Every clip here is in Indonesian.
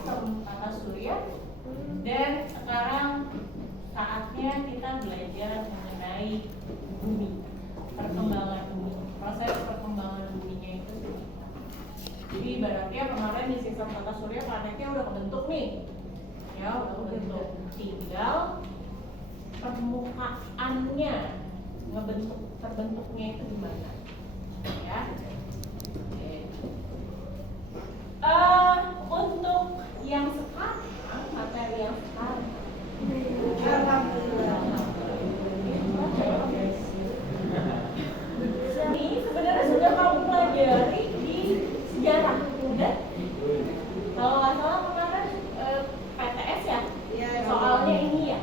sistem tata surya. Dan sekarang saatnya kita belajar mengenai bumi, perkembangan bumi, proses perkembangan buminya itu sendiri. Jadi ibaratnya kemarin di sistem tata surya planetnya udah kebentuk nih, ya udah kebentuk, tinggal permukaannya terbentuknya itu gimana, ya. Untuk yang sekarang, materi yang sekarang, ini sebenarnya sudah kamu pelajari di sejarah, udah? Kalau nggak salah kemarin PTS ya, soalnya ini ya.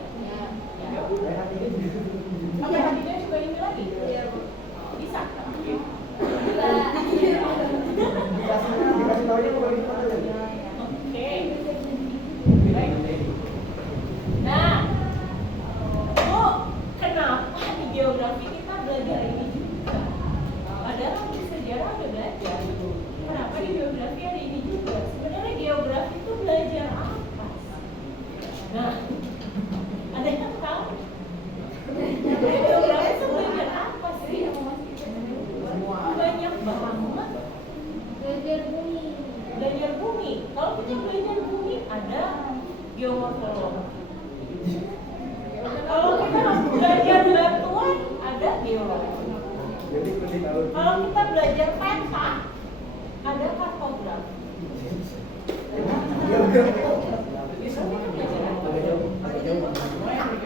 Oke, hatinya juga ini lagi. Bisa? Oke. Baik. Nah, Bu, kenapa di geografi kita belajar ini juga? Padahal di sejarah udah belajar. Kenapa di geografi ada ini juga? Sebenarnya geografi itu belajar apa? Nah, ada yang tahu? Geografi itu belajar apa sih? Banyak banget. Belajar bumi. Kalau kita belajar bumi ada geomorfologi. Kalau kita belajar batuan ada geologi. Kalau kita belajar peta ada kartografi.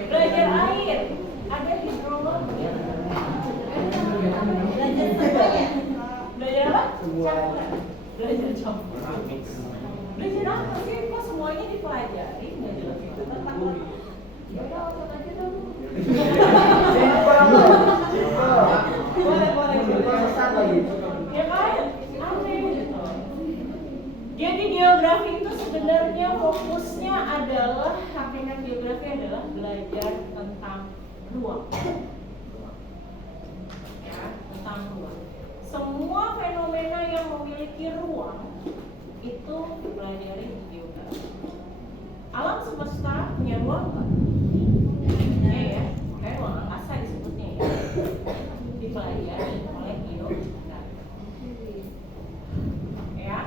Belajar air ada hidrologi. Belajar apa? Campuran. Belajar campuran. Belajar apa sih? Kok semuanya dipelajari? Nggak jelas itu tentang apa? Ya udah otot aja dong. Boleh. Ya kan? Aneh gitu. Jadi geografi itu sebenarnya fokusnya adalah, hakikat geografi adalah belajar tentang ruang. Ya, tentang ruang. Semua fenomena yang memiliki ruang itu dipelajari di geografi. Alam semesta punya ruang nggak? Ya, kayak ruang angkasa disebutnya ya. Dipelajari oleh geografi. Ya,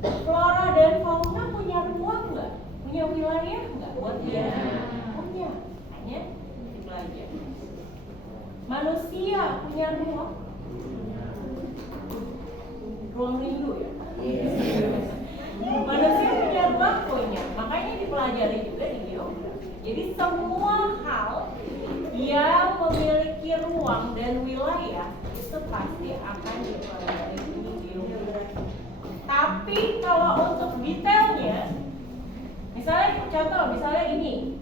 flora dan fauna punya ruang nggak? Punya wilayah nggak buat dia? Punya, hanya dipelajari. Manusia punya ruang? Ruang rindu ya. Manusia punya ruang, punya, makanya dipelajari juga di geografi. Jadi semua hal yang memiliki ruang dan wilayah itu pasti akan dipelajari di geografi. Tapi kalau untuk detailnya, misalnya contoh, misalnya ini,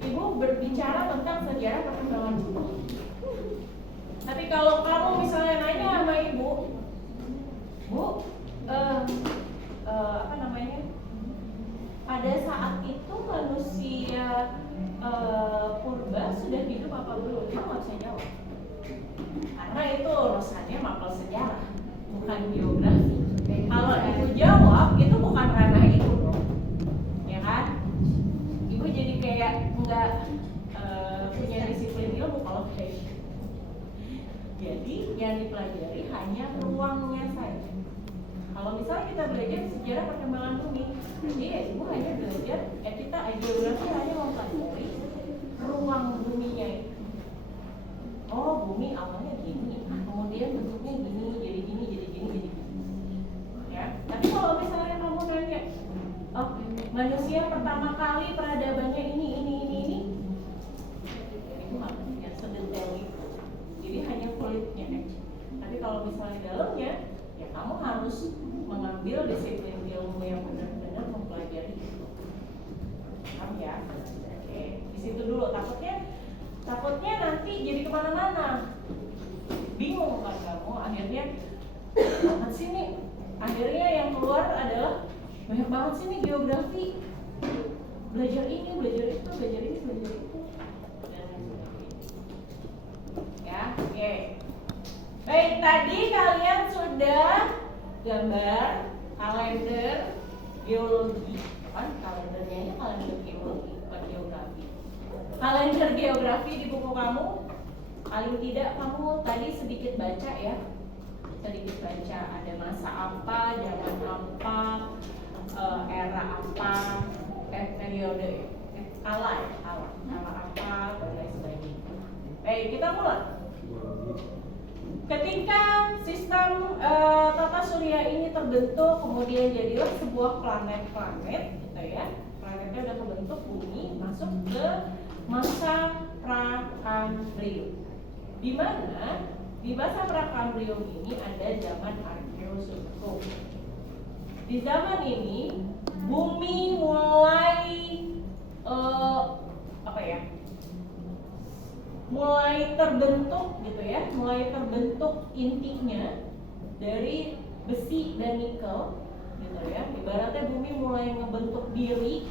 Ibu berbicara tentang sejarah perkembangan bumi. Tapi kalau kamu misalnya nanya sama Ibu, Bu, apa namanya? Pada saat itu manusia purba sudah hidup apa belum? Itu nggak bisa jawab. Karena itu urusannya mapel sejarah, bukan geografi. Kalau Ibu jawab, itu bukan ranah Ibu dong, ya kan? Ibu jadi kayak nggak punya disiplin ilmu kalau kayak gitu. Jadi yang dipelajari hanya ruangnya saja. Kalau misalnya kita belajar sejarah perkembangan bumi, jadi ya Ibu hanya belajar, kita geografi hanya mempelajari ruang buminya itu. Oh, bumi awalnya gini, kemudian bentuknya gini, jadi gini, jadi gini, jadi gini. Ya, tapi kalau misalnya kamu nanya, oh, manusia pertama kali peradabannya ini, Ibu nggak punya sedetail itu. Jadi hanya kulitnya aja. Tapi kalau misalnya dalamnya, ya kamu harus mengambil disiplin ilmu yang benar-benar mempelajari itu. Paham ya? Oke, di situ dulu. Takutnya nanti jadi kemana-mana. Bingung kan kamu? Akhirnya banget sih nih. Akhirnya yang keluar adalah banyak banget sih nih geografi. Belajar ini, belajar itu, belajar ini, belajar itu. Ya, oke. Baik, tadi kalian sudah gambar kalender geologi, kan kalendernya kalender geologi, bukan geografi. Kalender geografi di buku kamu, paling tidak kamu tadi sedikit baca ya, sedikit baca ada masa apa, zaman apa, era apa, periode kala apa dan lain sebagainya. Baik, kita mulai. Ketika sistem tata surya ini terbentuk, kemudian jadilah sebuah planet-planet, gitu ya. Planetnya udah terbentuk, bumi masuk ke masa Prakambrium. Di mana di masa Prakambrium ini ada zaman Archeozoikum. Di zaman ini bumi mulai mulai terbentuk gitu ya, mulai terbentuk intinya dari besi dan nikel gitu ya. Ibaratnya bumi mulai ngebentuk diri,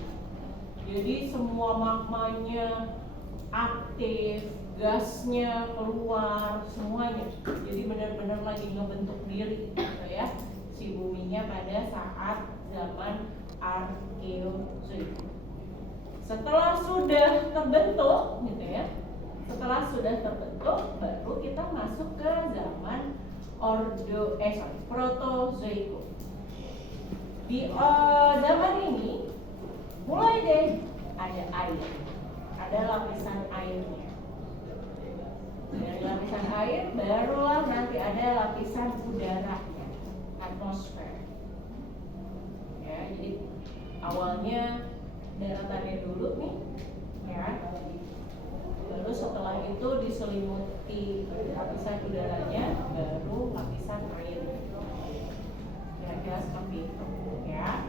jadi semua magmanya aktif, gasnya keluar semuanya, jadi benar-benar lagi ngebentuk diri gitu ya si buminya pada saat zaman Archeozoikum. Setelah sudah terbentuk gitu ya, baru kita masuk ke zaman Protozoikum. Di zaman ini mulai deh ada air, ada lapisan airnya. Dari lapisan air barulah nanti ada lapisan udaranya, atmosfer. Ya, jadi awalnya daratannya dulu nih, ya. Baru setelah itu diselimuti lapisan udaranya, baru lapisan air. Kira-kira seperti itu, ya.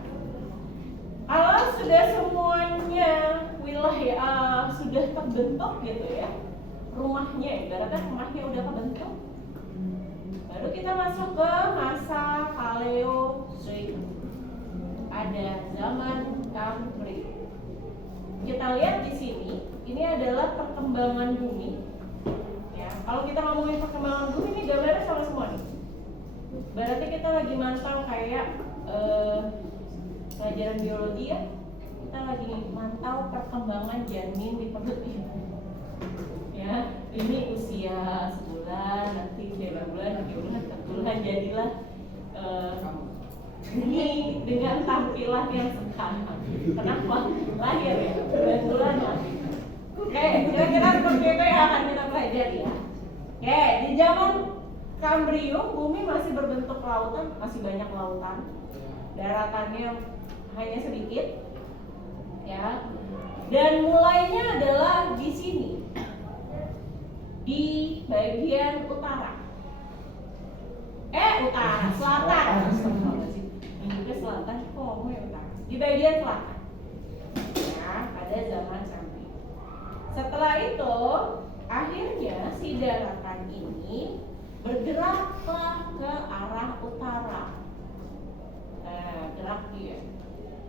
Kalau sudah semuanya wilayah sudah terbentuk gitu ya, rumahnya, ibaratnya rumahnya udah kebentuk, baru kita masuk ke masa Paleozoikum. Ada zaman Kambrium. Kita lihat di sini, ini adalah perkembangan bumi. Ya, kalau kita ngomongin perkembangan bumi, ini gambarnya sama semua nih. Berarti kita lagi mantau kayak pelajaran biologi ya. Kita lagi mantau perkembangan janin di perut ibu. Ya, ini usia sebulan, nanti 3 bulan, 4 bulan jadilah ini dengan tampilan yang sekarang. Kenapa? Lahir ya, 2 bulan lahir. Oke, kira-kira seperti itu yang akan kita pelajari ya. Oke, di zaman Kambrium bumi masih berbentuk lautan, masih banyak lautan. Daratannya hanya sedikit. Ya. Dan mulainya adalah di sini. Di bagian utara. Selatan. Ini juga selatan, kok ngomongnya utara. Di bagian selatan. Ya, pada zaman Kambrium. Setelah itu, akhirnya si daratan ini bergeraklah ke arah utara. Nah, gerak dia.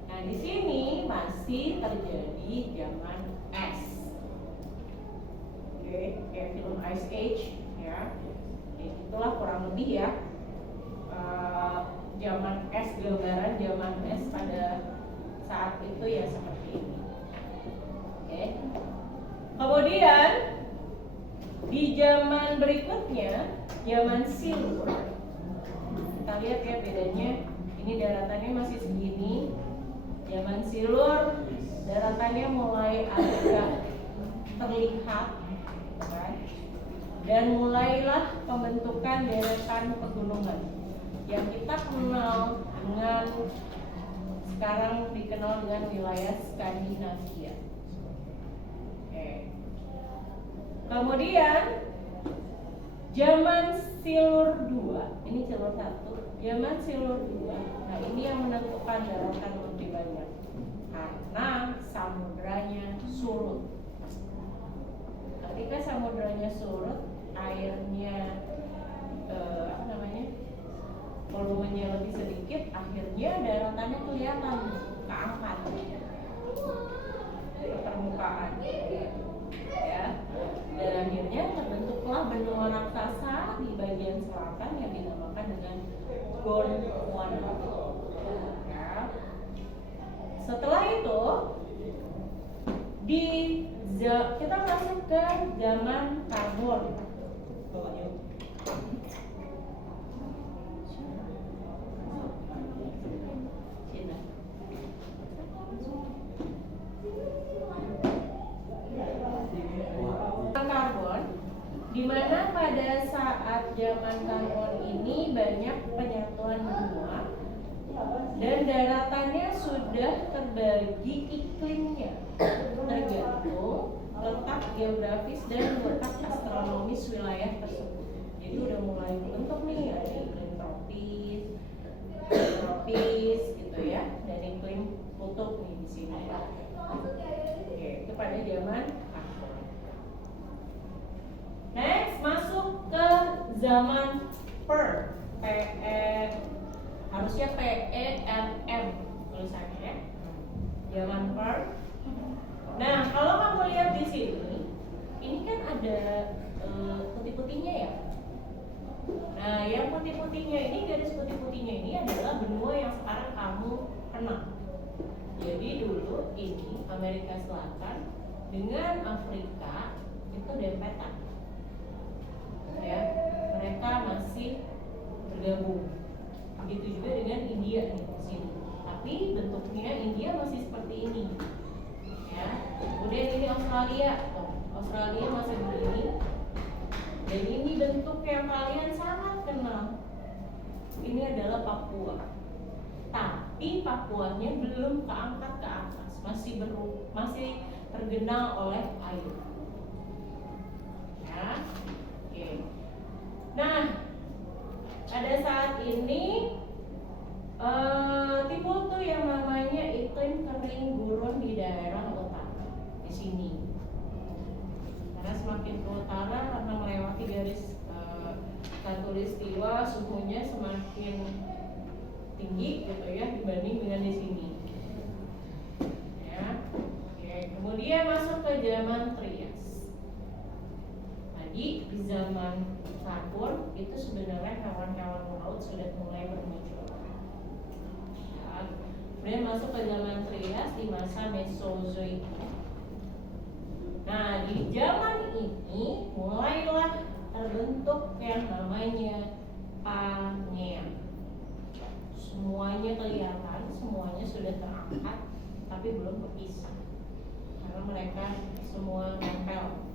Nah, di sini masih terjadi zaman es. Oke, kayak film Ice Age, ya. Itulah kurang lebih ya. Zaman es, gambaran zaman es pada saat itu ya seperti ini. Oke. Kemudian di zaman berikutnya, zaman silur. Kita lihat ya bedanya. Ini daratannya masih segini. Zaman silur daratannya mulai agak terlihat, kan? Dan mulailah pembentukan deretan pegunungan yang kita kenal dengan, sekarang dikenal dengan wilayah Skandinavia. Oke. Kemudian zaman silur 2, ini silur 1, zaman silur 2. Nah, ini yang menentukan daratan lebih banyak karena samudranya surut. Ketika samudranya surut, airnya volumenya lebih sedikit, akhirnya daratannya kelihatan keangkat ke permukaan, ya. Dan akhirnya terbentuklah benua raksasa di bagian selatan yang dinamakan dengan Gondwana. Ya. setelah itu kita masuk ke zaman karbon. Karbon, di mana pada saat zaman karbon ini banyak penyatuan benua dan daratannya sudah terbagi iklimnya tergantung letak geografis dan letak astronomis wilayah tersebut. Jadi udah mulai bentuk nih, ada iklim tropis gitu ya, dan iklim kutub nih di sini. Oke, itu pada zaman karbon. Next, masuk ke zaman per, harusnya PERM tulisannya ya. Zaman per. Nah, kalau kamu lihat di sini, ini kan ada putih-putihnya ya. Nah, yang putih-putihnya ini, garis putih-putihnya ini adalah benua yang sekarang kamu kenal. Jadi dulu ini Amerika Selatan dengan Afrika itu dempetan. Ya, mereka masih bergabung. Begitu juga dengan India nih di sini. Tapi bentuknya India masih seperti ini. Ya. Kemudian ini Australia. Australia masih begini. Dan ini bentuk yang kalian sangat kenal. Ini adalah Papua. Tapi Papuanya belum keangkat ke atas, masih tergenang oleh air. Ya. Oke. Nah, pada saat ini timbul tuh yang namanya iklim kering gurun di daerah utara di sini. Karena semakin ke utara, karena melewati garis khatulistiwa, suhunya semakin tinggi gitu ya dibanding dengan di sini. Ya. Oke. Kemudian masuk ke zaman Trias. Tadi di zaman karbon itu sebenarnya hewan-hewan laut sudah mulai bermunculan. Ya. Kemudian masuk ke zaman Trias di masa Mesozoik. Nah, di zaman ini mulailah terbentuk yang namanya Pangea. Semuanya kelihatan, semuanya sudah terangkat, tapi belum berpisah karena mereka semua nempel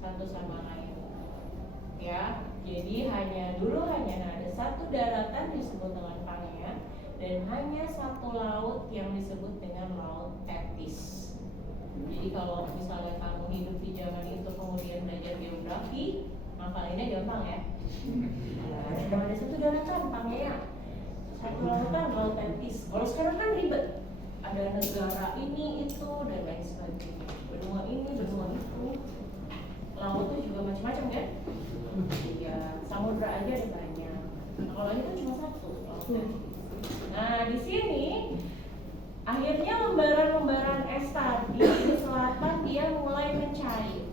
satu sama lain. Ya, jadi dulu hanya ada satu daratan disebut dengan Pangea dan hanya satu laut yang disebut dengan Laut Tethys. Jadi kalau misalnya kamu hidup di zaman itu kemudian belajar geografi, ngapalinnya gampang ya. Nah, ada satu daratan Pangea, satu lautan Laut Tethys. Kalau sekarang kan ribet, ada negara ini itu dan lain sebagainya, benua ini benua itu. Lautnya juga macam-macam kan? Ya, samudra aja ada banyak. Nah, kalau ini kan cuma satu Laut Tethys. Nah, di sini akhirnya lembaran-lembaran es tadi di selatan dia mulai mencair.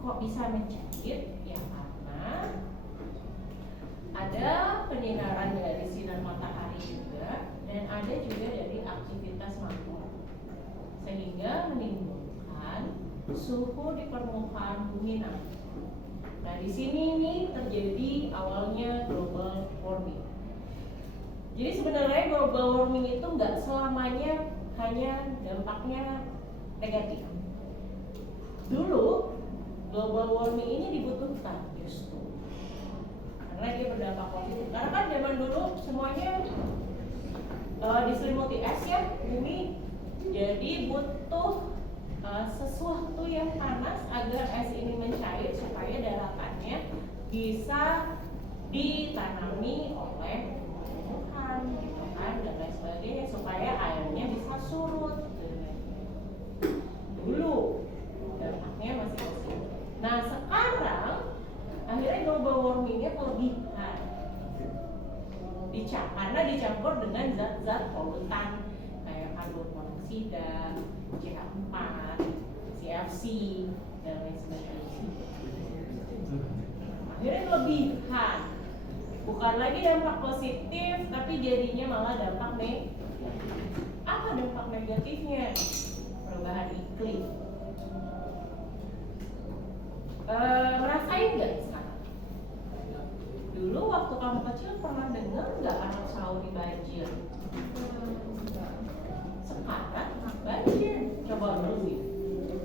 Kok bisa mencair? Ya karena ada penyinaran dari sinar matahari juga dan ada juga dari aktivitas makhluk, sehingga menimbulkan suhu di permukaan bumi naik. Nah, di sini nih terjadi awalnya global warming. Jadi sebenarnya global warming itu nggak selamanya hanya dampaknya negatif. Dulu global warming ini dibutuhkan justru karena dia berdampak positif. Karena kan zaman dulu semuanya diselimuti es ya bumi, jadi butuh sesuatu yang panas agar es ini mencair supaya daratannya bisa ditanami oleh gitu kan dan lain sebagainya supaya airnya bisa surut. Dulu dampaknya masih positif. Nah sekarang akhirnya global warmingnya kelebihan karena dicampur dengan zat-zat polutan kayak karbon monoksida, CH4, CFC dan lain sebagainya. Akhirnya kelebihan. Bukan lagi dampak positif, tapi jadinya malah dampak negatif. Apa dampak negatifnya? Perubahan iklim. Ngerasain nggak sekarang? Dulu waktu kamu kecil pernah dengar nggak Arab Saudi banjir? Sekarang banjir. Coba berarti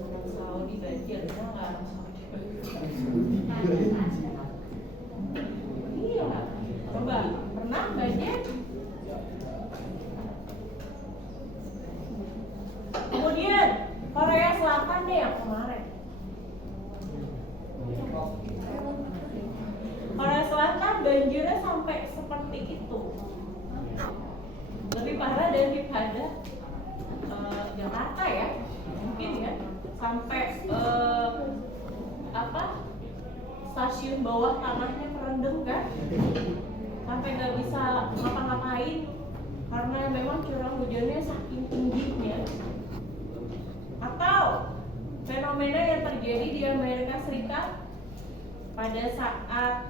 Arab Saudi banjir, kita nggak Arab Saudi banjir. Iya, coba pernah banjir? Kemudian Korea Selatan deh yang kemarin. Korea Selatan banjirnya sampai seperti itu, lebih parah daripada Jakarta ya, mungkin ya, sampai stasiun bawah tanahnya kerendam kan, sampai nggak bisa ngapa-ngapain karena memang curah hujannya saking tingginya. Atau fenomena yang terjadi di Amerika Serikat pada saat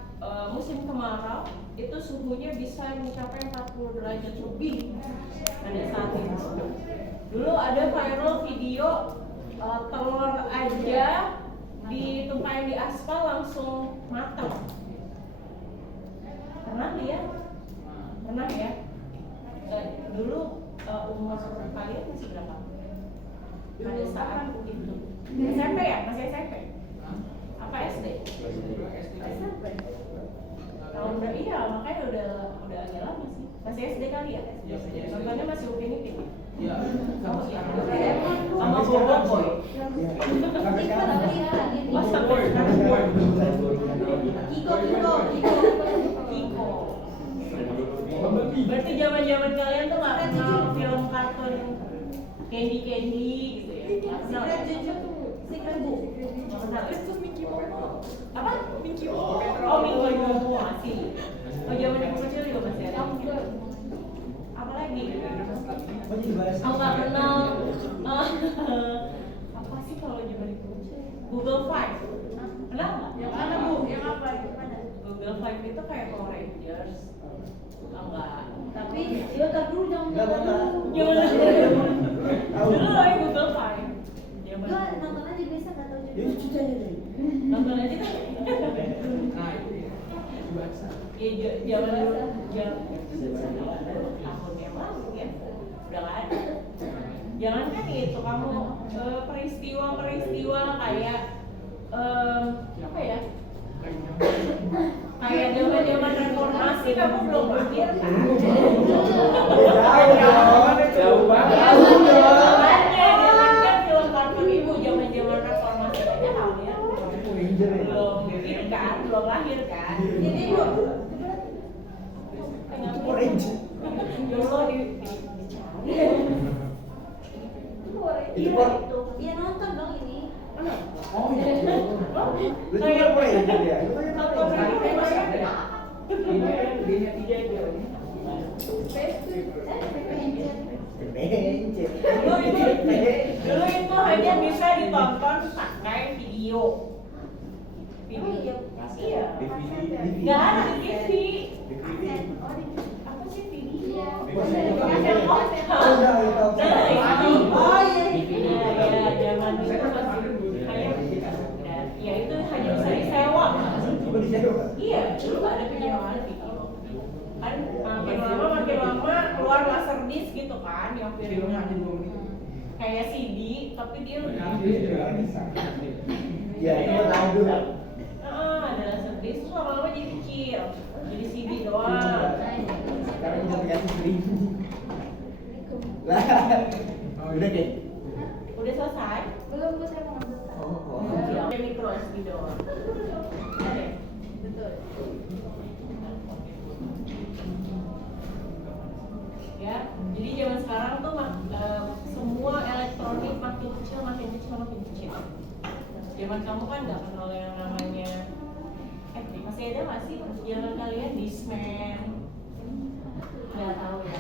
musim kemarau itu suhunya bisa mencapai 40 derajat lebih pada saat itu. Dulu ada viral video telur aja ditumpahin di aspal langsung matang. Pernah lihat? Pernah ya? Dulu umur kalian masih berapa? Pada saat itu SMP ya? Masih SMP? Apa SD? SMP. Tahun berapa? Iya, makanya udah agak lama sih. Masih SD kali ya? Nontonnya masih Upin Ipin. Iya. Sama Bobo Boy. Oh, sampai sekarang. Kiko. Berarti zaman kalian tuh nggak kenal film kartun Candy gitu ya? Secret Bu. Itu Mickey Mouse. Apa? Mickey Mouse. Oh, Mickey Mouse masih. Oh, zaman aku kecil juga masih ada. Apa lagi? Aku nggak kenal. Apa sih kalau zaman itu? Google Five. Kenal nggak? Yang mana Bu? Yang apa? Google Five itu kayak Power Rangers. Enggak. Tapi ya tar dulu jangan dulu. Dulu lagi Google Five. Enggak, nonton aja biasa enggak tahu juga. Nonton aja kan. Nah, itu ya. Ya tahun yang lalu ya. Udah enggak ada. Jangan kan itu kamu peristiwa kayak apa ya? Kayak zaman reformasi kamu belum lahir kan? Jauh banget. Jangankan film kartun ibu zaman reformasi aja hamil. Belum lahir kan? Jadi bu, dulu itu dia nonton dong ini. Oh iya. Kayak apa ya dia? Dulu itu hanya bisa ditonton pakai video. Iya. Nggak ada di TV. Apa sih video? Oh iya. Zaman itu ya itu hanya bisa disewa. Iya, dulu nggak ada penyewaan video. Kan makin lama keluar laserdisc gitu kan, yang filmnya kayak CD, tapi dia lebih. Iya, itu tahu dulu. Ada laserdisc, terus lama-lama jadi kecil, jadi CD doang. Sekarang udah dikasih streaming. Lah, udah deh. Udah selesai? Belum, Bu, saya mau ngambil. Oh. Ada micro SD doang. Oke, betul. Ya, jadi zaman sekarang tuh semua elektronik makin kecil. Zaman kamu kan nggak kenal yang namanya masih ada nggak sih zaman kalian Discman? Nggak tahu ya.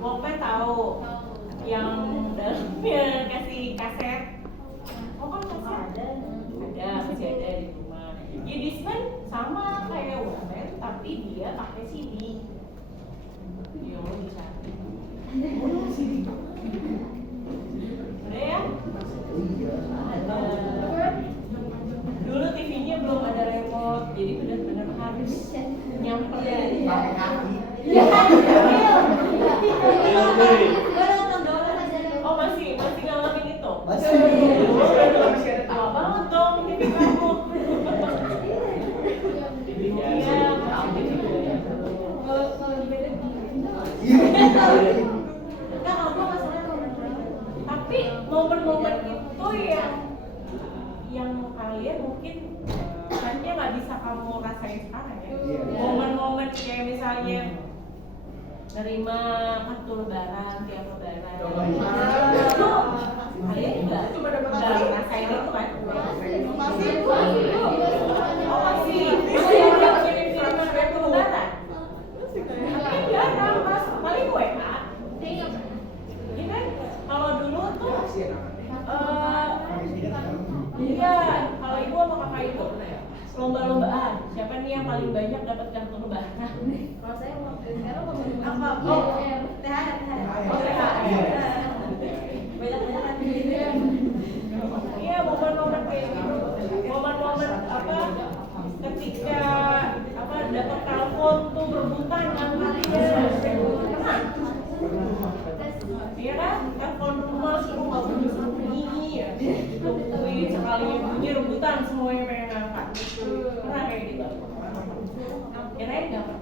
Walkman tahu. Yang dalamnya kasih kaset. Oh kan kaset ada masih ada di rumah. Ya Discman sama kayak Walkman tapi dia pakai CD. Iya, lo bisa. Udah ya? Dulu TV-nya belum ada remote, jadi benar-benar harus nyamperin. Pakai kaki. Oh masih ngalamin itu? Masih. Tua banget dong TV kamu. Iya, tapi momen-momen itu yang kalian mungkin kayaknya nggak bisa kamu rasain sekarang ya. Momen-momen kayak misalnya nerima kartu lebaran tiap lebaran. Itu kalian nggak ngerasain itu kan? Oh masih orang kirim-kiriman kartu lebaran. Tapi jarang mas, paling WA. Ini kan kalau dulu tuh iya, kalau ibu sama kakak ibu lomba-lombaan. Siapa nih yang paling banyak dapat kartu lebaran? Kalau saya sekarang mau Apa? Oh, THR. Oh, THR. Banyak-banyak iya, momen-momen kayak gitu. Momen-momen apa? Ketika dapat telepon tuh rebutan angkatnya. Pernah? Iya kan? Telepon rumah nggak bunyi ya. Tungguin sekali bunyi rebutan semuanya pengen ngangkat. Pernah kayak gitu? Kirain nggak?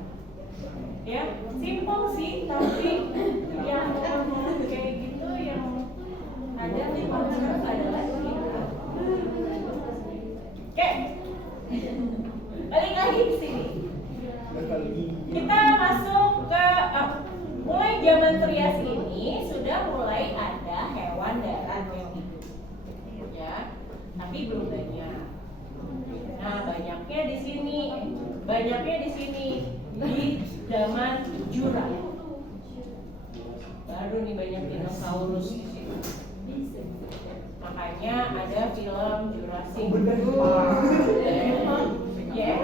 Ya, simpel sih, tapi yang momen-momen kayak gitu yang ada di sekarang nggak ada lagi. Oke, balik lagi ke sini. Kita masuk ke mulai zaman Trias ini sudah mulai ada hewan darat yang hidup, ya, tapi belum banyak. Nah, banyaknya di sini di zaman Jura. Baru nih banyak dinosaurus di sini. Makanya ada film Jurassic World. Ya,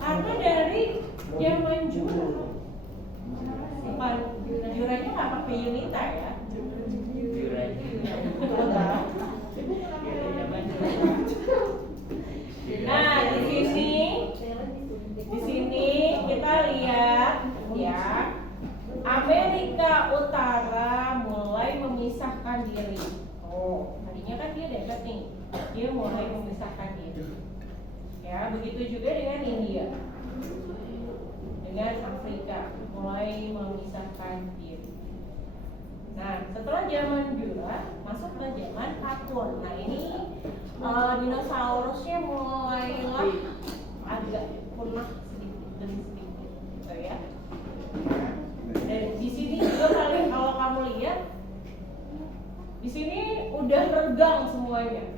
karena dari zaman Jura. Bukan Juranya nggak pakai Yunita ya. Nah, di sini kita lihat ya, Amerika Utara mulai memisahkan diri. Oh, tadinya kan dia dekat nih, dia mulai memisahkan diri. Ya, begitu juga dengan India, dengan Afrika mulai memisahkan diri. Nah, setelah zaman Jura masuk ke zaman Kapur. Nah, ini dinosaurusnya mulailah agak punah sedikit demi sedikit, gitu ya. Dan di sini juga kalau kamu lihat, di sini udah renggang semuanya.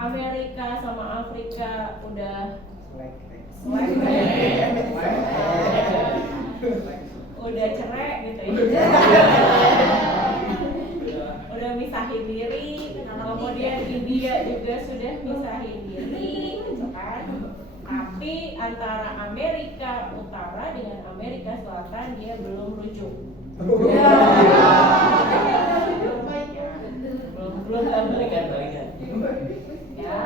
Amerika sama Afrika udah udah cerai gitu ya. Udah misahin diri. Kemudian India juga sudah misahin diri, gitu kan. Tapi antara Amerika Utara dengan Amerika Selatan dia belum rujuk. Belum balikan. Ya.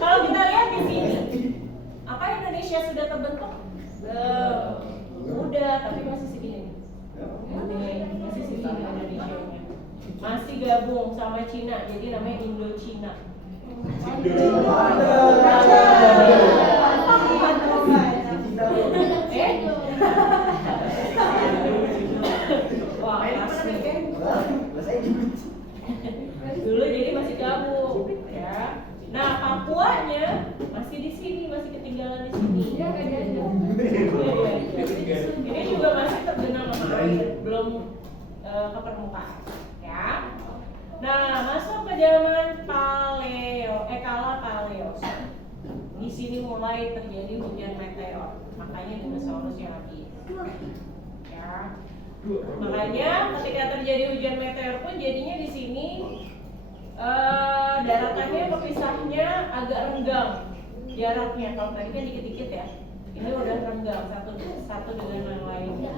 Kalau kita lihat di sini, apa Indonesia sudah terbentuk? Udah, tapi masih segini. Masih segini Indonesia-nya. Masih gabung sama Cina, jadi namanya Indochina. Wah, dulu jadi masih gabung, ya. Nah, Papuanya masih di sini, masih ketinggalan di sini. Ini juga masih tergenang sama air, belum ke permukaan, ya. Nah, masuk ke zaman Kala Paleosen. Di sini mulai terjadi hujan meteor, makanya dinosaurusnya lagi. Ya. Makanya ketika terjadi hujan meteor pun jadinya di sini daratannya kepisahnya agak renggang. jaraknya. Kalau tadi kan dikit-dikit ya, ini udah renggang satu dengan yang lainnya.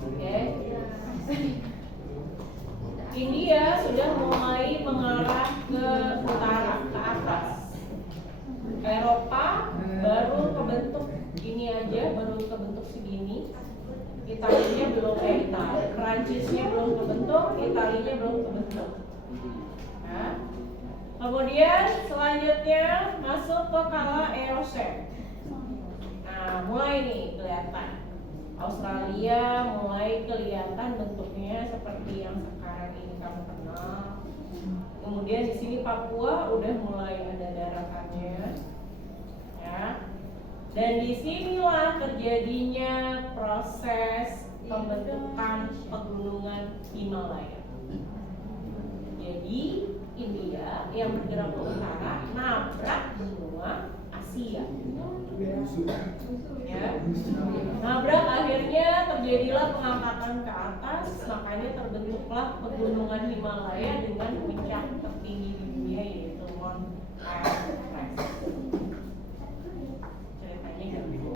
Oke. India sudah mulai mengarah ke utara, ke atas. Eropa baru kebentuk ini aja, baru kebentuk segini. Italinya belum Prancisnya belum kebentuk, Italinya belum kebentuk. Nah, kemudian selanjutnya masuk ke kala Eosen. Nah, mulai nih kelihatan. Australia mulai kelihatan bentuknya seperti yang sekarang ini kamu kenal. Kemudian di sini Papua udah mulai ada daratannya, ya. Dan disinilah terjadinya proses pembentukan pegunungan Himalaya. Jadi India yang bergerak ke utara nabrak benua Asia. Ya. Nabrak, akhirnya terjadilah pengangkatan ke atas, makanya terbentuklah pegunungan Himalaya dengan puncak tertinggi di dunia yaitu Mount Everest. Ceritanya gitu.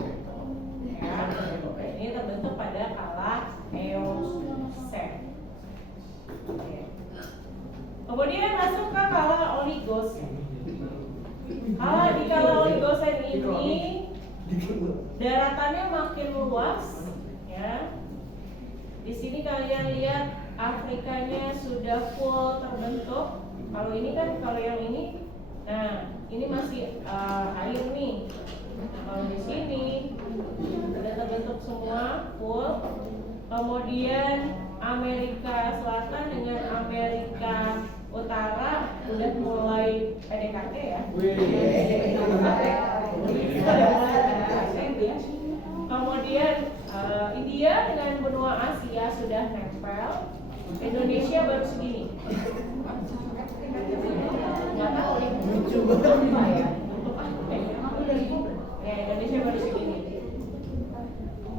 Ya. Ini terbentuk pada kala Eosen. Oke. Kemudian masuk ke kala Oligosen. Di kala Oligosen ini daratannya makin luas, ya. Di sini kalian lihat Afrikanya sudah full terbentuk. Kalau ini kan, kalau yang ini, nah ini masih air nih. Nah, kalau di sini sudah terbentuk semua full. Kemudian Amerika Selatan dengan Amerika Utara udah mulai PDKT ya. Kemudian India dengan benua Asia sudah nempel. Indonesia baru segini. Nggak tahu nih. Ya, Indonesia baru segini.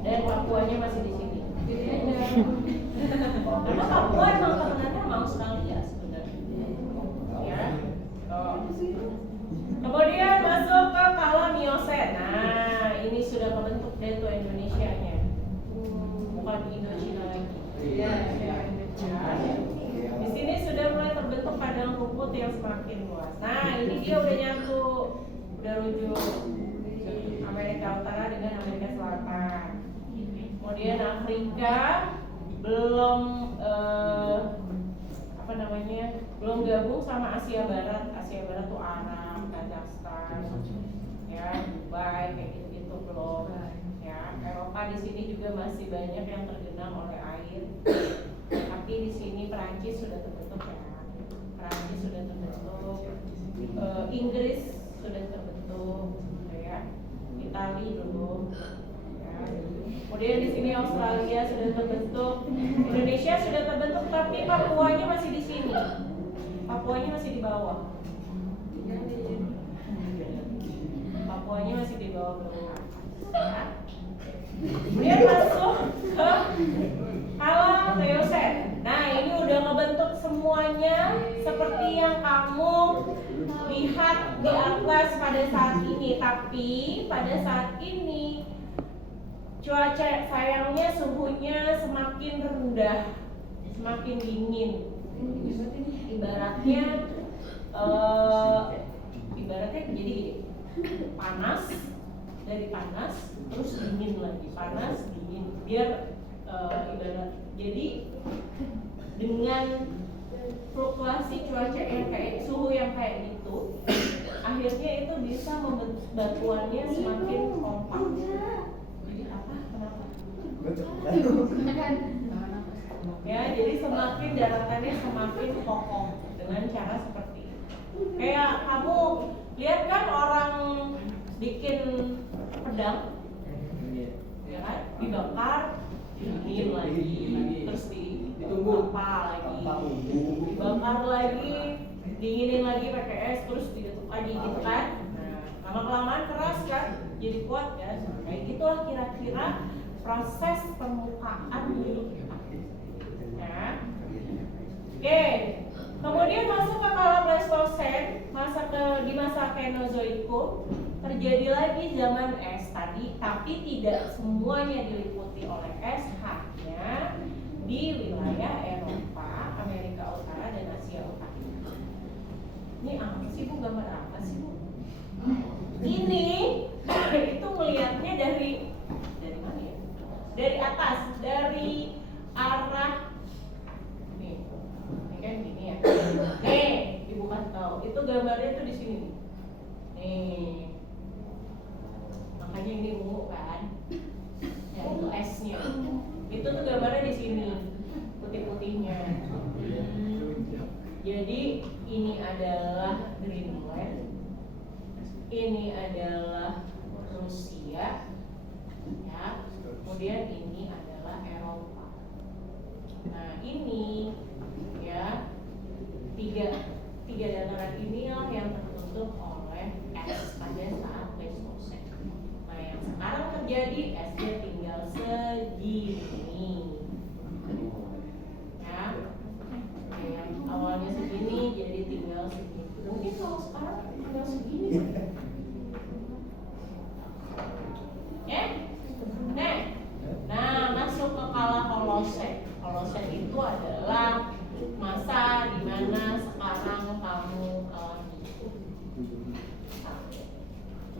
Dan Papuanya masih di sini. Karena Papua emang sebenarnya mau Australia sebenarnya. Ya. Kemudian masuk ke kala Miosen. Nah, ini sudah kebentuk deh tuh Indonesianya. Bukan Indochina lagi. Iya. Di sini sudah mulai terbentuk padang rumput yang semakin luas. Nah, ini dia udah nyatu, udah rujuk Amerika Utara dengan Amerika Selatan. Kemudian Afrika belum belum gabung sama Asia Barat. Asia Barat tuh Arab, Kazakhstan, ya, Dubai, kayak gitu belum. Ya, Eropa di sini juga masih banyak yang tergenang oleh air. Tapi di sini Perancis sudah terbentuk ya. Perancis sudah terbentuk. Inggris sudah terbentuk, ya. Italia belum. Kemudian di sini Australia sudah terbentuk, Indonesia sudah terbentuk, tapi Papuanya masih di sini. Papuanya masih di bawah. Papuanya masih di bawah benua. Kemudian masuk ke kala Eosen. Nah, ini udah ngebentuk semuanya seperti yang kamu lihat di atas pada saat ini. Tapi pada saat ini cuaca sayangnya suhunya semakin rendah, semakin dingin. Ibaratnya jadi panas, dari panas terus dingin lagi, panas dingin. Biar ibarat jadi dengan fluktuasi cuaca yang kayak suhu yang kayak gitu, akhirnya itu bisa membentuk batuannya semakin kompak. Ya, jadi semakin daratannya semakin kokoh dengan cara seperti ini. Kayak kamu lihat kan orang bikin pedang, ya kan, dibakar, dingin lagi, terus dibakar lagi, dibakar lagi, dinginin lagi pakai es, terus ditutup lagi gitu kan. Nah, lama kelamaan keras kan, jadi kuat kan. Kayak gitulah kira-kira proses permukaan hidup kita. Ya. Oke. Kemudian masuk ke kala Pleistosen, masa di masa Kenozoikum terjadi lagi zaman es tadi, tapi tidak semuanya diliputi oleh es, hanya di wilayah Eropa, Amerika Utara, dan Asia Utara. Ini apa sih Bu? Gambar apa sih Bu? Ini itu melihatnya dari mana ya? Dari atas, dari arah nih, ini kan gini ya. Nih, Ibu kasih tahu, itu gambarnya tuh di sini. Nih, makanya ini ungu kan? Ya itu esnya. Itu tuh gambarnya di sini, putih-putihnya. Jadi ini adalah Greenland, ini adalah Rusia, ya. Kemudian ini adalah Eropa. Nah ini ya tiga dataran inilah yang tertutup oleh es pada saat Pleistocene. Nah yang sekarang terjadi esnya tinggal segini, ya. Awalnya segini jadi tinggal segini. Mungkin kalau sekarang tinggal segini. Ya? Nah, masuk ke kala Holosen. Holosen itu adalah masa di mana sekarang kamu alami.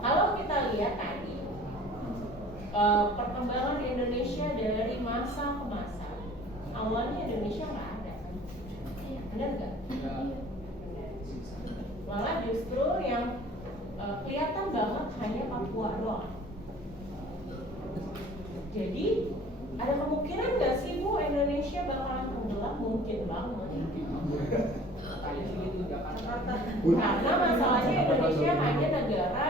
Kalau kita lihat tadi perkembangan di Indonesia dari masa ke masa, awalnya Indonesia nggak ada, benar nggak? Malah justru yang kelihatan banget hanya Papua doang. Jadi ada kemungkinan nggak sih Bu Indonesia bakalan tenggelam? Mungkin banget. Karena masalahnya Indonesia hanya negara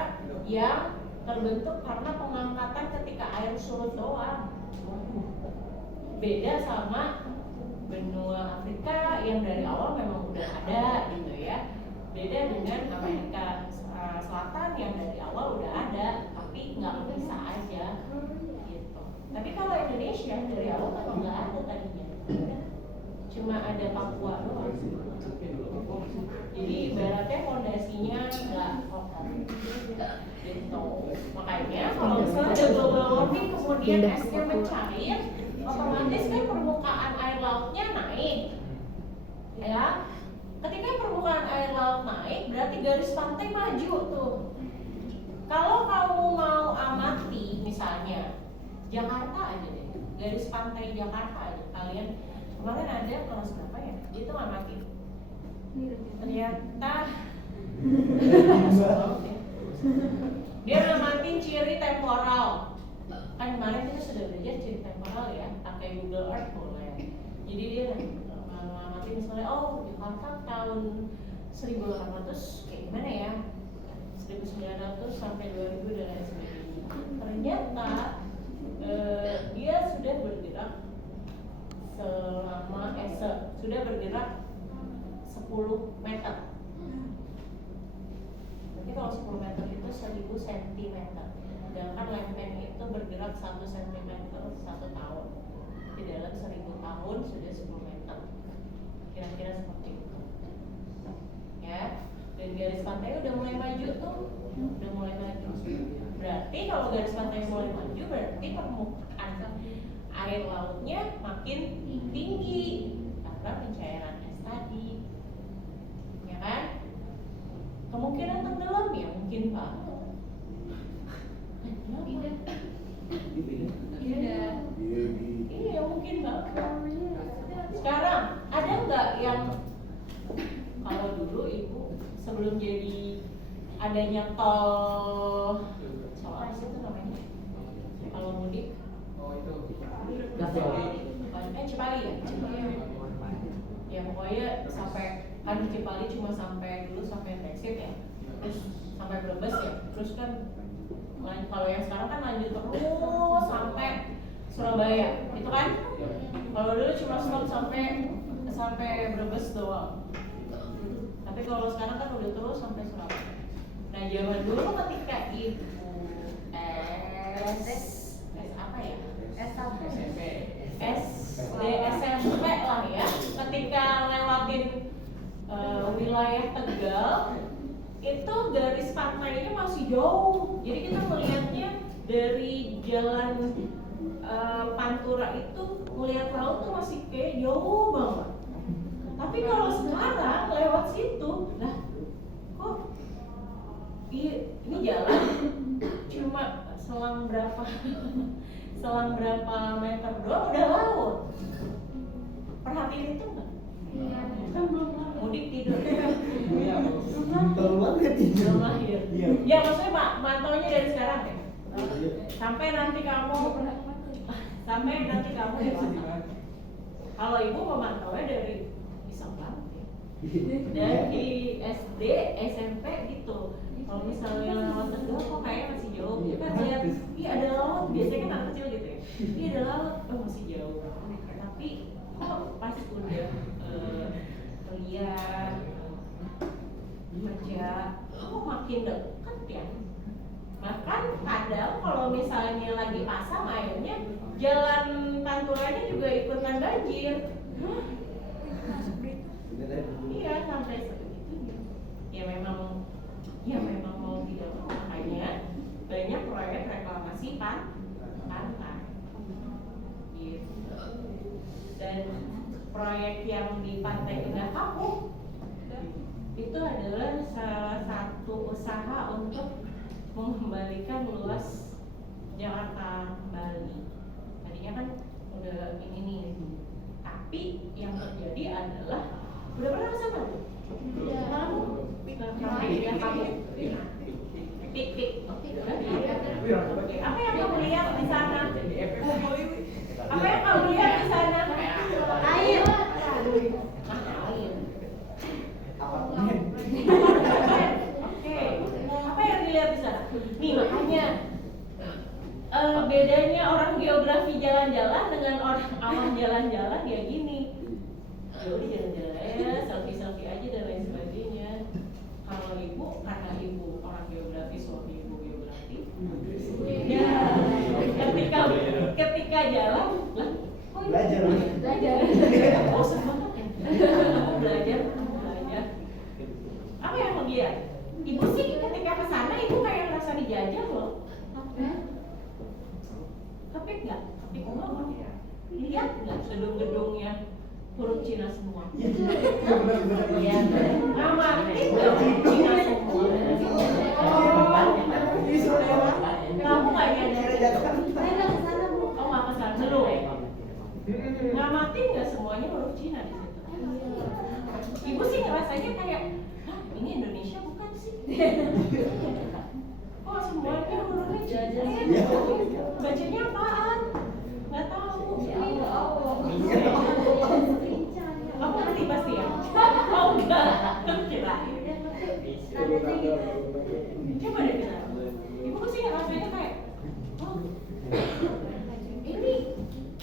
yang terbentuk karena pengangkatan ketika air surut doang. Beda sama benua Afrika yang dari awal memang udah ada gitu ya. Beda dengan Amerika Selatan yang dari awal udah ada tapi nggak bisa aja gitu. Tapi kalau Indonesia dari awal memang nggak ada tadinya, cuma ada Papua doang. Jadi ibaratnya fondasinya nggak kokoh gitu. Makanya kalau misalnya ada global warming kemudian esnya mencair, otomatis kan permukaan air lautnya naik, ya. Ketika permukaan air laut naik, berarti garis pantai maju tuh. Kalau kamu mau amati, misalnya Jakarta aja deh, garis pantai Jakarta aja. Kalian kemarin ada kelas berapa ya? Itu amati. Ternyata dia ngamatin ciri temporal. Kan kemarin kita sudah belajar ciri temporal ya, pakai Google Earth boleh. Jadi dia ngamati misalnya, oh Jakarta tahun 1800 kayak gimana ya, 1900 sampai 2000 dan lain sebagainya. Ternyata dia sudah bergerak selama sudah bergerak 10 meter. Jadi kalau 10 meter itu 1000 cm. Sedangkan lempeng itu bergerak 1 cm 1 tahun. Di dalam 1000 tahun sudah 10 meter. Kira-kira seperti itu. Ya. Dan garis pantai udah mulai maju tuh. Udah mulai maju. Berarti kalau garis pantai mulai maju berarti permukaan air lautnya makin tinggi karena pencairan es tadi. Ya kan? Kemungkinan tenggelam ya mungkin banget. Iya mungkin banget. Sekarang ada nggak yang kalau dulu Ibu sebelum jadi adanya tol apa sih itu namanya? Kalau mudik? Oh itu. Cipali ya? Ya pokoknya sampai kan Cipali cuma sampai dulu sampai Brexit ya, terus sampai Brebes ya, terus kan kalau yang sekarang kan lanjut terus sampai Surabaya, itu kan? Kalau dulu cuma stop sampai Brebes doang. Tapi kalau sekarang kan udah terus sampai Surabaya. Nah zaman dulu ketika Ibu SMP lah ya, ketika lewatin wilayah Tegal itu garis pantainya masih jauh. Jadi kita melihatnya dari jalan Pantura itu melihat laut tuh masih kayak jauh banget. Tapi kalau sekarang lewat situ, lah kok ini jalan cuma selang berapa meter doang udah laut. Perhatiin itu nggak? Iya. Kan belum mudik tidur. Belum banget Belum lahir. Iya. Ya maksudnya Pak, mantaunya dari sekarang ya. Sampai nanti kamu dewasa. Kalau ibu memantaunya dari iseng banget ya. Dari SD, SMP gitu. Kalau misalnya lewat Tegal kok kayak masih jauh. Kita lihat, iya ada laut. Biasanya kan anak kecil gitu ya. Iya ada laut, oh masih jauh. Tapi kok pas udah kuliah kerja, kok makin deket ya. Bahkan kadang kalau misalnya lagi pasang airnya, jalan Panturanya juga ikutan banjir. Iya sampai segitunya. Ya memang mau tidak mau, makanya banyak proyek reklamasi pantai. Gitu. Dan proyek yang di Pantai Indah Kapuk itu adalah salah satu usaha untuk mengembalikan luas Jakarta Bali. Tadinya kan udah ini nih, tapi yang terjadi adalah udah pernah ke sana tuh? Iya. Kamu? Pantai Indah Kapuk. Pik. Oke. Apa yang kamu lihat di sana? Apa yang kamu lihat di sana? Air. Air. Oke. Apa yang dilihat di sana? Nih makanya bedanya orang geografi jalan-jalan dengan orang awam jalan-jalan ya gini. Ya udah jalan-jalan, selfie aja dan lain sebagainya. Kalau ibu, karena ibu orang geografi, suami ibu geografi. Ya, ketika jalan, lah, kok ini? Belajar. Oh semangat ya. Belajar. Apa yang mau lihat? Ibu sih ketika kesana ibu kayak merasa dijajah loh. Tapi enggak, lihat nggak gedung-gedungnya huruf Cina semua? Iya, ngamatin nggak huruf Cina semua? Kamu nggak nyadar? Oh nggak kesana dulu ya? Ngamatin nggak semuanya huruf Cina di situ? Ibu sih ngerasanya kayak, hah ini Indonesia bukan sih? Oh semuanya hurufnya Cina. Bacanya apaan? Nggak tahu. Kamu ngerti pasti ya? Oh enggak. Kirain. Coba deh kita. Ibu sih rasanya kayak, oh ini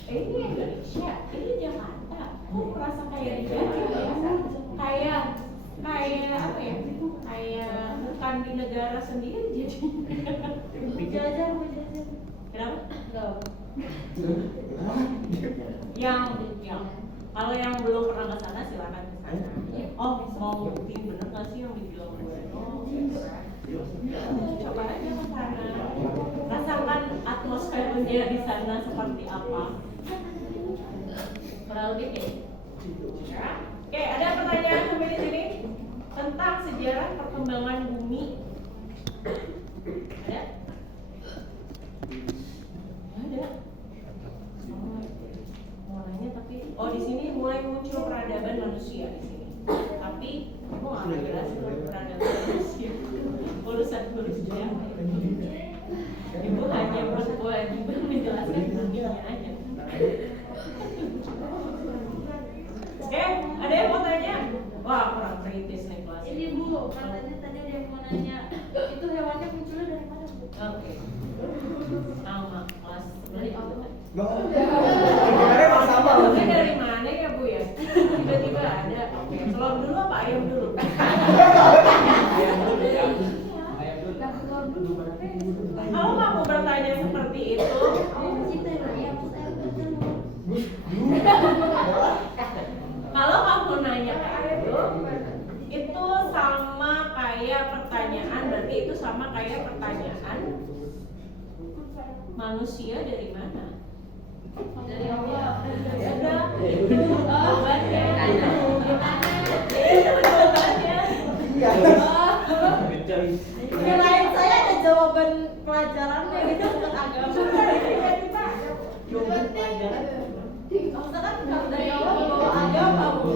Indonesia, ini Jakarta. Kok merasa kayak dijajah ya? Kayak apa ya? Kayak bukan di negara sendiri jadi. Dijajah. Kenapa? Enggak. Yang kalau yang belum pernah ke sana silakan ke sana. Oh, mau buktiin bener nggak sih yang dibilang gue? Oh, coba aja ke sana. Rasakan atmosfernya di sana seperti apa. Kurang lebih kayak. Oke, ada pertanyaan sampai di sini tentang sejarah perkembangan bumi. Ada? Ada. Mau nanya tapi di sini mulai muncul peradaban manusia di sini. Tapi aku nggak akan jelasin peradaban manusia. Urusan Ibu hanya berkewajiban menjelaskan dunia aja. Oke, ada yang mau tanya? Wah, kurang kritis nih kelas. Ini Bu, katanya tadi ada yang mau nanya, itu hewannya munculnya dari mana Bu? Oke. Sama kelas sebelah itu. Sebenarnya Mas apa? Ini dari mana ya Bu ya? Tiba-tiba ada. Oke, telur dulu apa ayam dulu? Kalau kamu bertanya seperti itu, kalau kamu nanya kayak itu sama kayak pertanyaan Manusia dari mana? Dari Allah. Ada itu jawabannya. Itu jawabannya. Kirain saya ada jawaban pelajarannya gitu bukan agama. Jawaban pelajaran. Maksudnya kan kalau dari Allah bawa agama bu.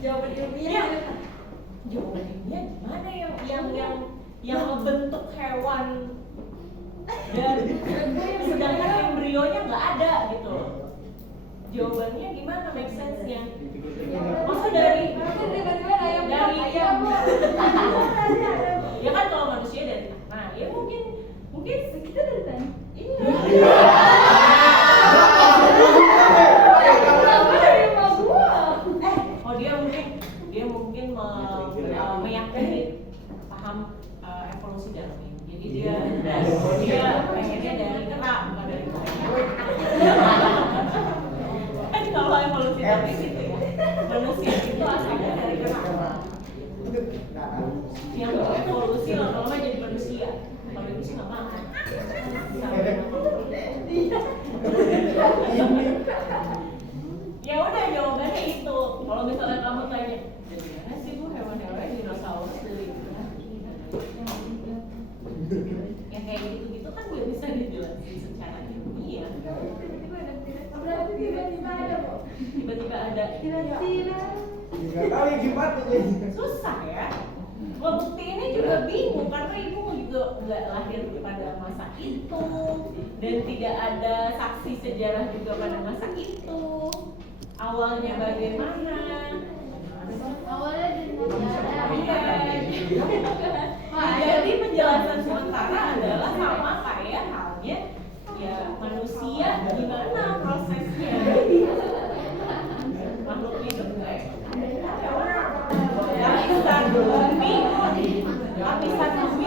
Jawaban ilmiah. Jawaban ilmiah gimana yang membentuk hewan dan sedangkan embrionya nggak ada gitu loh. Jawabannya gimana, make sense-nya? Masa dari ya kan kalau manusia dari tanah, ya mungkin kita dari tanah. Iya. Oh dia mungkin meyakini paham evolusi Darwin. Jadi dia pengennya dari kerak bukan dari kan kalau evolusi Darwin gitu ya, manusia itu asalnya dari kerak. Yang evolusi lama-lama jadi manusia. Kalau itu sih nggak paham. Ya udah jawabannya itu. Kalau misalnya kamu tanya, dari mana sih bu hewan-hewan dinosaurus dari mana? Yang kayak gitu-gitu kan gue bisa dijelasin secara ilmiah. Tiba-tiba ada. Nggak tahu ya gimana jadi. Susah ya. Ngebuktiinnya juga bingung karena ibu juga nggak lahir pada masa itu dan tidak ada saksi sejarah juga pada masa itu. Awalnya bagaimana? Awalnya Jadi penjelasan sementara adalah sama kayak halnya ya manusia, gimana prosesnya makhluk hidup lapisan bumi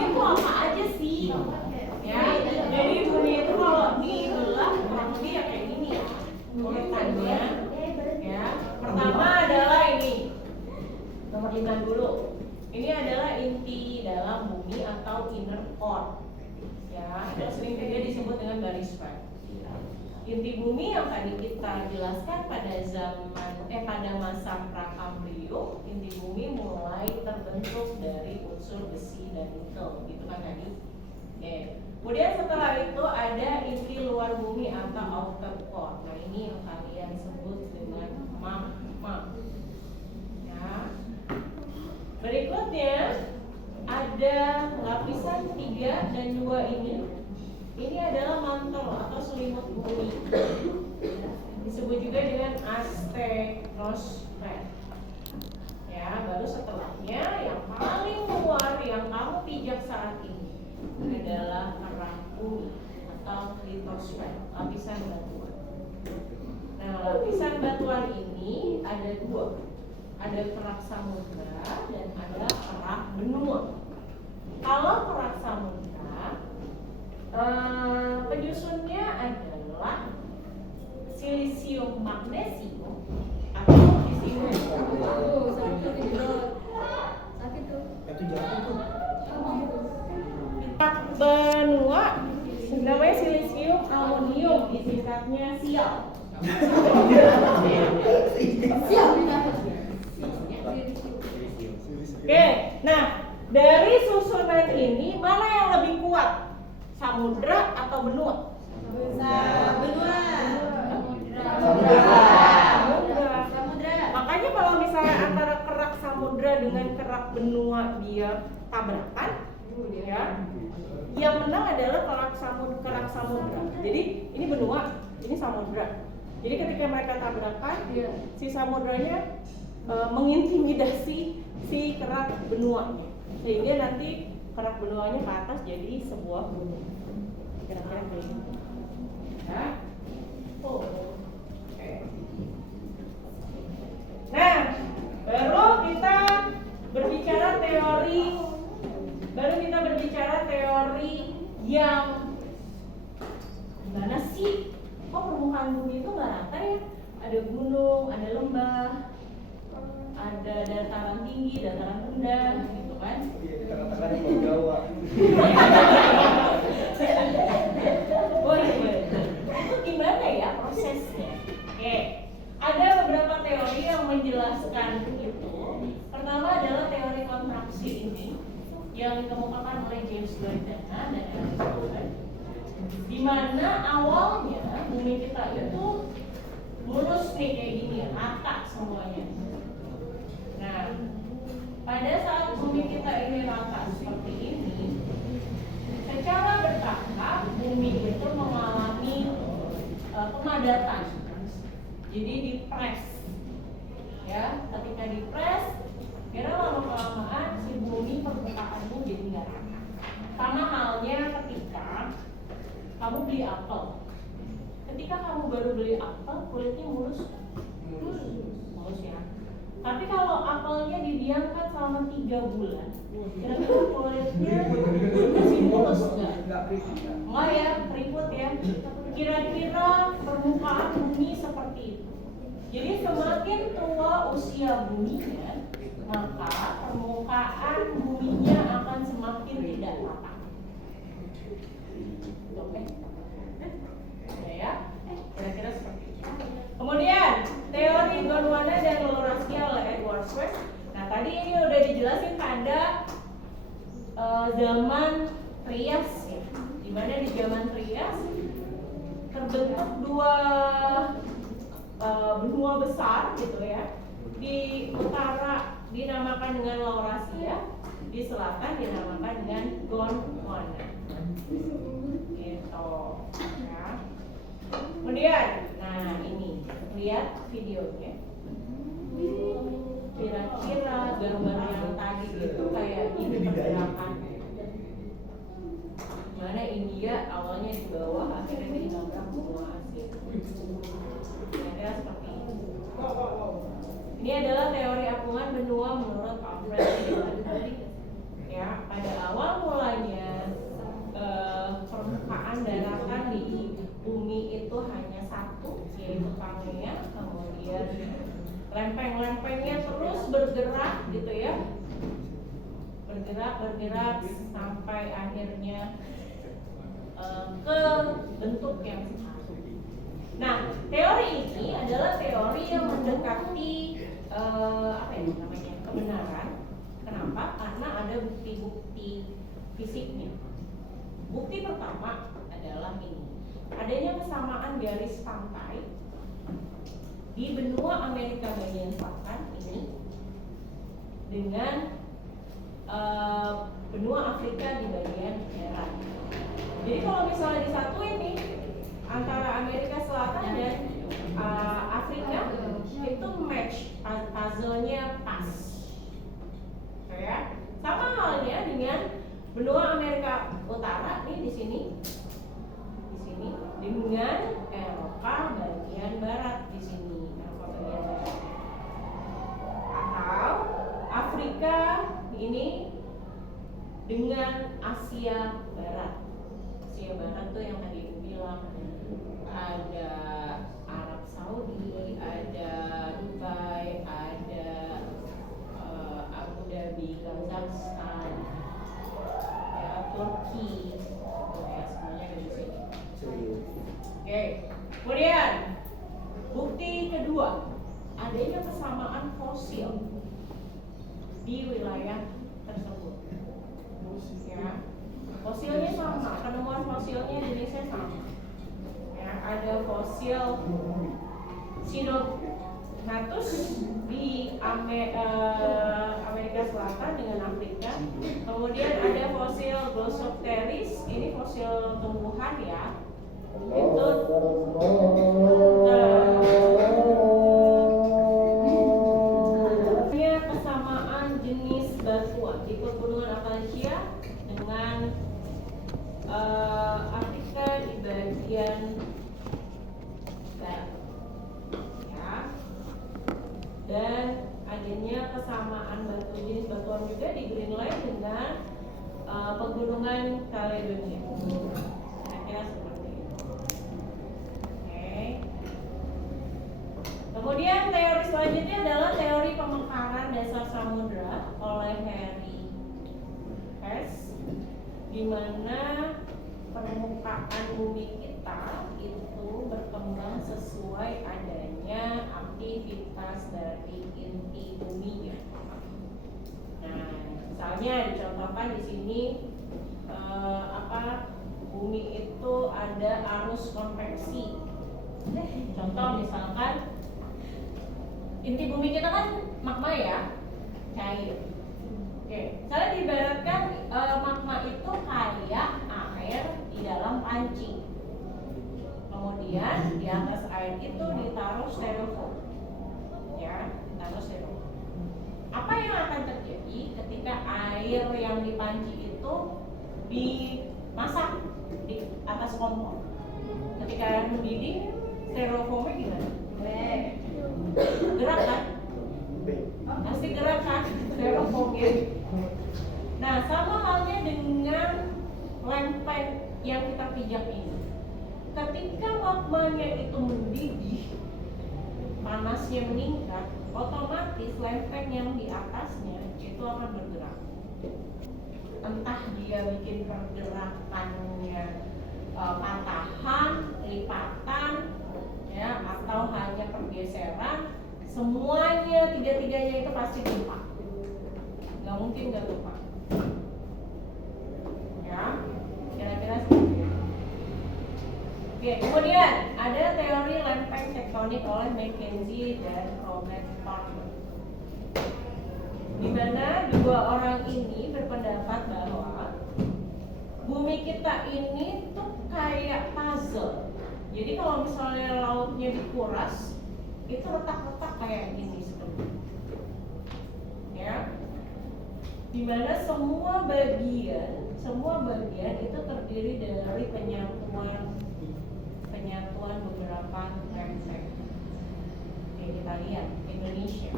itu apa aja sih ya? Jadi bumi itu kalau dibelah kurang lebih ya kayak gini ya urutannya ya. Pertama adalah ini nomor 5 dulu. Ini adalah inti dalam bumi atau inner core ya, atau sering juga disebut dengan barisfer. Inti bumi yang tadi kita jelaskan pada pada masa Prakambrium, inti bumi mulai terbentuk dari unsur besi dan nikel, gitu kan tadi. Oke. Kemudian setelah itu ada inti luar bumi atau outer core. Nah ini yang kalian sebut dengan magma. Ya. Berikutnya ada lapisan 3 dan 2 ini. Ini adalah mantel atau selimut bumi. Disebut juga dengan astekosfer. Ya, baru setelahnya yang paling luar yang kamu pijak saat ini adalah kerak bumi atau litosfer, lapisan batuan. Nah, lapisan batuan ini ada 2. Ada kerak samudra dan ada kerak benua. Kalau kerak samudra penyusunnya adalah silisium magnesium atau silisium. Kerak benua namanya silisium aluminium, disingkatnya sial. Oke, nah dari susunan ini mana yang lebih kuat? Samudra atau benua? Samudra. Makanya kalau misalnya antara kerak samudra dengan kerak benua dia tabrakan, ya, yang menang adalah kerak samudra. Jadi ini benua, ini samudra. Jadi ketika mereka tabrakan, si samudranya mengintimidasi si kerak benuanya, sehingga nanti kerak benuanya ke atas jadi sebuah gunung. Kira-kira kayak gitu. Nah, nah, baru kita berbicara teori yang gimana sih? Kok permukaan bumi itu nggak rata ya? Ada gunung, ada lembah, ada dataran tinggi, dataran rendah, gitu kan? Kata-kata di Jawa. dikemukakan oleh James Loydana dan Ernest Cohen, di mana awalnya bumi kita itu lurus nih kayak gini, rata semuanya. Nah, pada saat bumi kita ini rata seperti ini, secara bertahap bumi itu mengalami pemadatan. Jadi dipres, ya. Ketika dipres, kira lama-kelamaan si bumi permukaannya jadi nggak rata. Sama halnya ketika kamu beli apel. Ketika kamu baru beli apel, kulitnya mulus, mulus ya. Tapi kalau apelnya didiamkan selama 3 bulan, kira-kira kulitnya masih mulus nggak? Enggak ya, keriput ya. Kira-kira permukaan bumi seperti itu. Jadi semakin tua usia buminya, maka permukaan buminya akan semakin tidak rata. Oke, ya, kira-kira seperti itu. Kemudian teori Gondwana dan Laurasia oleh Edward Schwartz. Nah, tadi ini udah dijelasin pada zaman Trias ya. Dimana di zaman Trias terbentuk 2 benua besar gitu ya. Di utara dinamakan dengan Laurasia, di selatan dinamakan dengan Gondwana. Gitu ya. Kemudian, nah ini lihat videonya. Kira-kira gambar yang tadi itu kayak ini pergerakannya. Mana India awalnya di bawah, akhirnya di nabrak benua Asia. Kira-kira seperti itu. Ini adalah teori apungan benua menurut Alfred. Ya, pada awal mulanya permukaan daratan di bumi itu hanya satu, yaitu Pangea. Kemudian lempeng-lempengnya terus bergerak gitu ya, bergerak sampai akhirnya ke bentuk yang sekarang. Nah, teori ini adalah teori yang mendekati kebenaran. Kenapa? Karena ada bukti-bukti fisiknya. Bukti pertama adalah ini, adanya kesamaan garis pantai di benua Amerika bagian selatan ini dengan benua Afrika di bagian barat. Jadi kalau misalnya disatuin nih antara Amerika Selatan dan Afrika, itu match, puzzle-nya pas. Ya. Sama halnya dengan benua Amerika Utara nih di sini dengan Eropa bagian barat di sini, Eropa bagian barat. Atau Afrika ini dengan Asia Barat. Asia Barat tuh yang tadi aku bilang ada Arab Saudi, ada Dubai, ada Abu Dhabi, Kazakhstan, ya, Turki, ya, semuanya ada di sini. Oke, kemudian bukti kedua, adanya kesamaan fosil di wilayah tersebut. Ya, fosilnya sama, penemuan fosilnya jenisnya sama. Ya, ada fosil Sinogatus di Amerika Selatan dengan Afrika. Kemudian ada fosil Glossopteris, ini fosil tumbuhan ya. Itu kesamaan jenis batuan di pegunungan Appalachia dengan Afrika di bagian barat, ya. Dan adanya kesamaan jenis batuan juga di Greenland dengan pegunungan Caledonia. Kira-kira seperti itu. Oke. Kemudian teori selanjutnya adalah teori pemekaran dasar samudra oleh Harry Hess, di mana permukaan bumi kita itu berkembang sesuai adanya aktivitas dari inti buminya. Nah, misalnya dicontohkan misalkan di sini bumi itu ada arus konveksi. Contoh misalkan inti bumi kita kan magma ya, cair. Oke, misalnya diibaratkan magma itu kayak air di dalam panci. Kemudian di atas air itu ditaruh styrofoam. Ya, ditaruh styrofoam. Apa yang akan terjadi ketika air yang di panci itu dimasak di atas kompor? Ketika air mendidih, styrofoamnya gimana? Gerak kan? Pasti gerak kan? Styrofoamnya. Nah, sama halnya dengan lempeng yang kita pijak ini. Ketika magmanya itu mendidih, panasnya meningkat, otomatis lempeng yang di atasnya itu akan bergerak. Entah dia bikin pergerakannya patahan, lipatan, ya, atau hanya pergeseran, semuanya tiga-tiganya itu pasti gempa. Nggak mungkin nggak gempa. Ya, kira-kira seperti itu. Oke, kemudian ada teori lempeng tektonik oleh Mackenzie dan Robert Parker, di mana dua orang ini berpendapat bahwa bumi kita ini tuh kayak puzzle. Jadi kalau misalnya lautnya dikuras, itu retak-retak kayak gini sebenarnya. Ya, dimana semua bagian itu terdiri dari penyatuan beberapa lempeng. Oke, kita lihat Indonesia.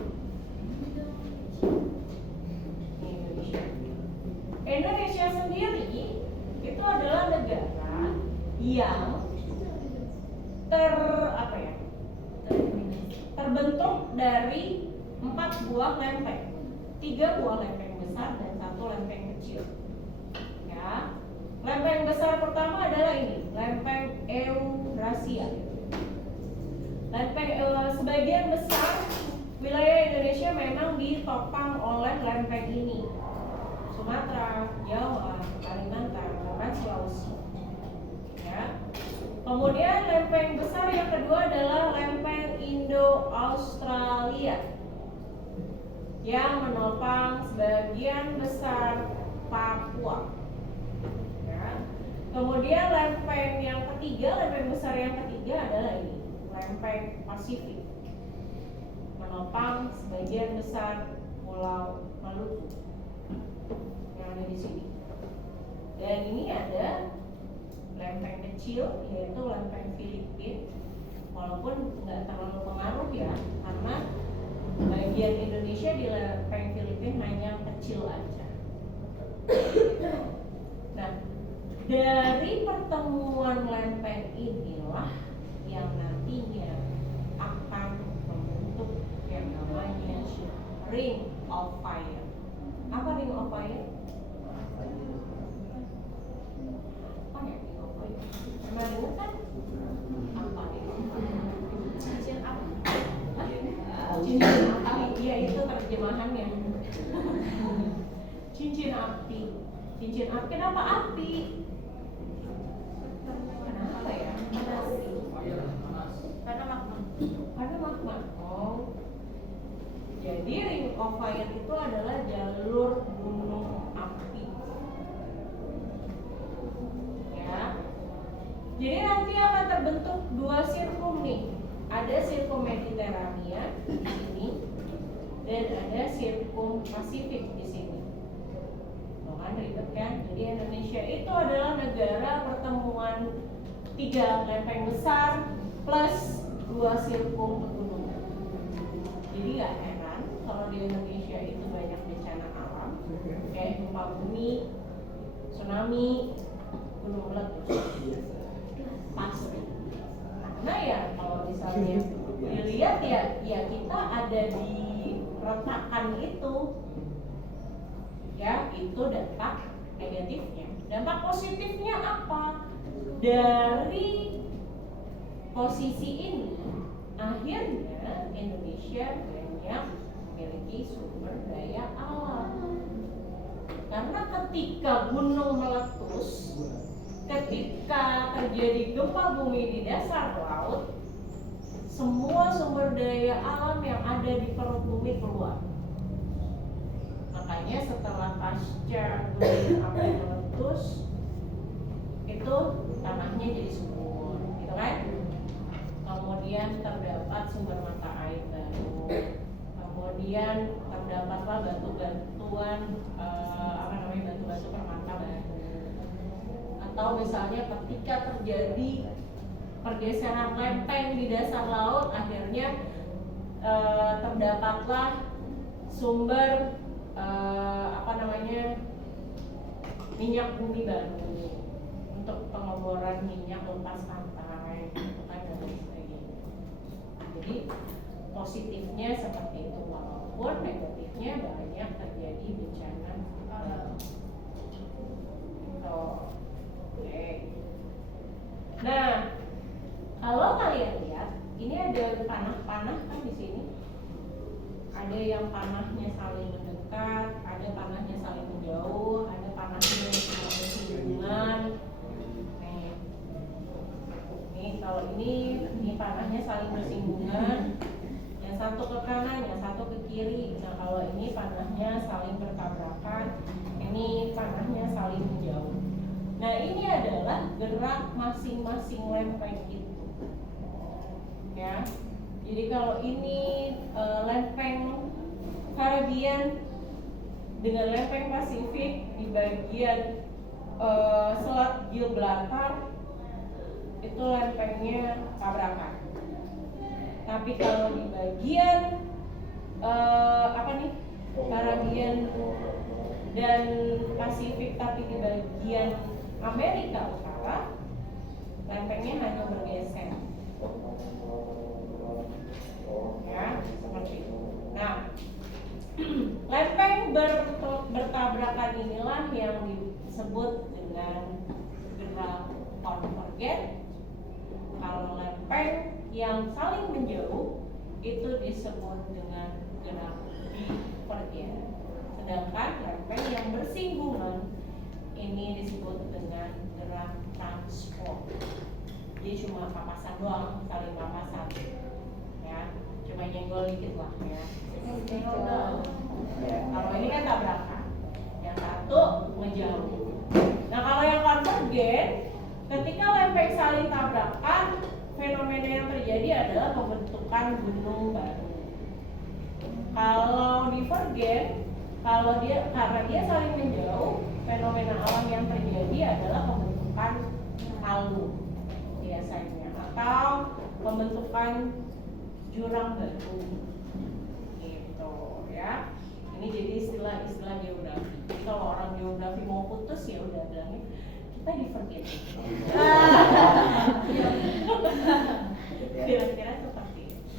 Indonesia sendiri itu adalah negara yang terbentuk dari 4 buah lempeng, 3 buah lempeng besar dan 1 lempeng kecil. Ya, lempeng besar pertama adalah ini, lempeng Eurasia. Sebagian besar wilayah Indonesia memang ditopang oleh lempeng ini. Sumatera, Jawa, Kalimantan, bahkan Sulawesi. Ya. Kemudian lempeng besar yang kedua adalah lempeng Indo-Australia yang menopang sebagian besar Papua. Ya. Kemudian lempeng yang ketiga, lempeng besar yang ketiga adalah ini, lempeng Pasifik, menopang sebagian besar Pulau Maluku yang ada di sini. Dan ini ada lempeng kecil, yaitu lempeng Filipina, walaupun nggak terlalu pengaruh ya, karena bagian Indonesia di lempeng Filipina hanya kecil aja. Nah, dari pertemuan lempeng inilah yang nantinya akan membentuk yang namanya Ring of Fire. Apa Ring of Fire? Pernah dengar kan? Apa itu? Cincin api. Cincin api, iya itu terjemahannya. Cincin api. Cincin api, kenapa api? Kenapa ya? Karena magma. Karena magma. Oh. Jadi Ring of Fire itu adalah jalur gunung api. Ya. Jadi nanti akan terbentuk 2 sirkum nih. Ada sirkum Mediterania di sini dan ada sirkum Pasifik di sini. Tuh kan ribet kan? Jadi Indonesia itu adalah negara pertemuan 3 lempeng besar plus 2 sirkum pegunungan. Jadi gak heran kalau di Indonesia itu banyak bencana alam kayak gempa bumi, tsunami, gunung meletus. Pasti. Karena ya kalau misalnya dilihat ya kita ada di retakan itu, ya itu dampak negatifnya. Dampak positifnya apa? Dari posisi ini akhirnya Indonesia banyak memiliki sumber daya alam. Karena ketika gunung meletus, ketika terjadi gempa bumi di dasar laut, semua sumber daya alam yang ada di perut bumi keluar. Makanya setelah pasca gunung api meletus, itu tanahnya jadi subur, gitu kan? Kemudian terdapat sumber mata air baru, kemudian terdapatlah batu-batuan batu-batu permata baru. Atau misalnya ketika terjadi pergeseran lempeng di dasar laut, akhirnya terdapatlah sumber minyak bumi baru untuk pengeboran minyak lepas pantai, dan lain sebagainya. Jadi positifnya seperti itu, walaupun negatifnya banyak terjadi bencana. Oke. Nah, kalau kalian lihat, ini ada panah-panah kan di sini. Ada yang panahnya saling mendekat, ada panahnya saling menjauh, ada panahnya yang saling bersinggungan. Nih, kalau ini panahnya saling bersinggungan, yang satu ke kanan, yang satu ke kiri. Nah, kalau ini panahnya saling bertabrakan, ini panahnya saling menjauh. Nah, ini adalah gerak masing-masing lempeng itu. Ya. Jadi kalau ini lempeng Karibian dengan lempeng Pasifik di bagian Selat Gibraltar, itu lempengnya tabrakan. Tapi kalau di bagian Karibian dan Pasifik, tapi di bagian Amerika Utara, lempengnya hanya bergeser. Ya, seperti itu. Nah, lempeng bertabrakan inilah yang disebut dengan gerak konvergen. Kalau lempeng yang saling menjauh itu disebut dengan gerak divergen. Sedangkan lempeng yang bersinggungan ini disebut dengan gerak transport. Dia cuma papasan doang, saling papasan. Ya, cuma nyenggol dikit lah ya. Kalau ini kan tabrakan, yang satu ngejauh. Nah, kalau yang konvergen, ketika lempeng saling tabrakan, fenomena yang terjadi adalah pembentukan gunung baru. Kalau divergen, karena dia saling menjauh, fenomena alam yang terjadi adalah pembentukan palu biasanya, atau pembentukan jurang baru, gitu ya. Ini jadi istilah-istilah geografi. Jadi kalau orang geografi mau putus ya udah bilangnya kita divergen. Kira-kira seperti itu.